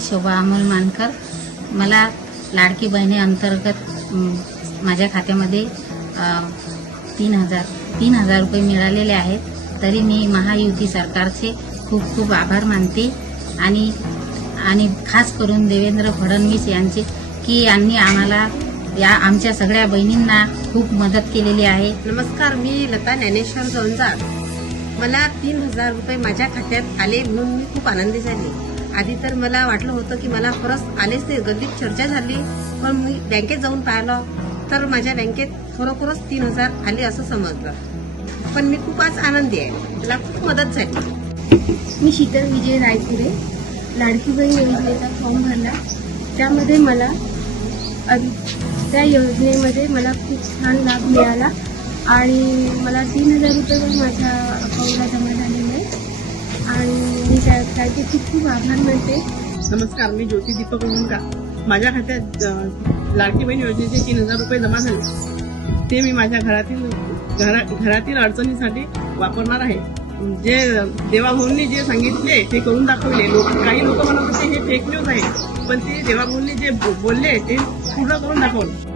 शोभा अमोल मानकर. मला लाडकी बहिणी अंतर्गत माझ्या खात्यामध्ये 3,000 रुपये मिळालेले आहेत. तरी मी महायुती सरकारचे खूप खूप आभार मानते आणि खास करून देवेंद्र फडणवीस यांचे की यांनी आम्हाला आमच्या सगळ्या बहिणींना खूप मदत केलेली आहे. नमस्कार, मी लता ज्ञानेश्वर जोंजार. मला 3,000 रुपये माझ्या खात्यात आले म्हणून मी खूप आनंदी झाली. आधी तर मला वाटलं होतं की मला खरंच आलेच नाही, गल्लीत चर्चा झाली. पण मी बँकेत जाऊन पाहिलं तर माझ्या बँकेत खरोखरच 3,000 आले असं समजलं. पण मी खूप आज आनंदी आहे, मला खूप मदत झाली. मी शीतल विजय रायपुरे. लाडकी बहीण योजनेचा फॉर्म भरला. त्यामध्ये मला त्या योजनेमध्ये मला खूप छान लाभ मिळाला आणि मला 3,000 रुपये पण माझ्या अकाउंटला जमा झालेले आहेत आणि मी त्याचे खूप खूप आभार मानते. नमस्कार, मी ज्योती दीपक उंडकर. माझ्या खात्यात लाडकी बहीण योजनेचे 3,000 रुपये जमा झाले. ते मी माझ्या घरातील अडचणीसाठी वापरणार आहे. जे देवाभाऊंनी जे सांगितले ते करून दाखवले. काही लोक म्हणत होते हे फेक न्यूज आहे, पण ते देवाभाऊंनी जे बोलले ते पूर्ण करून दाखवलं.